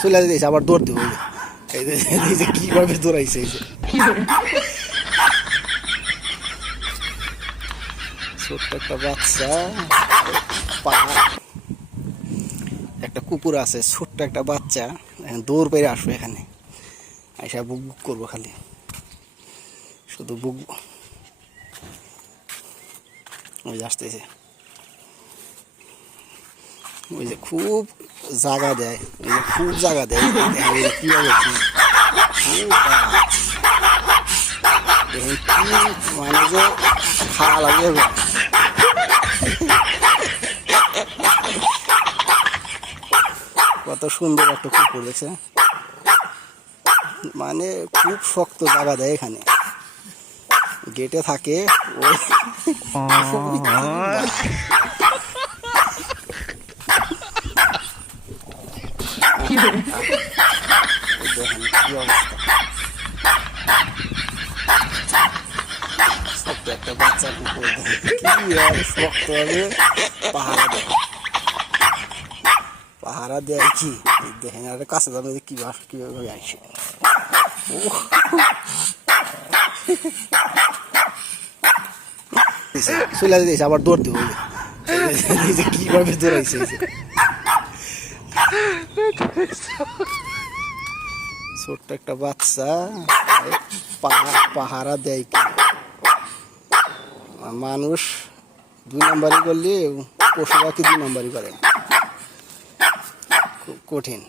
চলে দিয়েছে আবার দৌড় দিব এই যে কিভাবে দৌড়াইছে এই যে ছোট্ট একটা বাচ্চা একটা কুকুর আছে ছোট্ট একটা বাচ্চা দৌড় পেরে আসবে এখানে আইসা বুক বুক করবো খালি শুধু বুক ওই আসতেছে ওই যে খুব জায়গা দেয় ওই যে খুব জায়গা দেয় কিভাবে মানে যে খাওয়া লাগে কত সুন্দর একটা কুকুর দেখছে মানে খুব শক্ত জায়গা দেয় এখানে গেটে থাকে ওই দেখেন কি অবস্থা ছোট্ট একটা বাচ্চা কুকুর কি শক্ত হবে পাহারা দেয় কি দেখেন আর কাছে যাবে কিভাবে আসে চলে দিয়েছে আবার দৌড় দিব কিভাবে দৌড়াইছে ছোট্ট একটা বাচ্চা পাহারা দেয় কি মানুষ 2 নম্বরই করলে পশু পাখি 2 নম্বরই করে খুব কঠিন।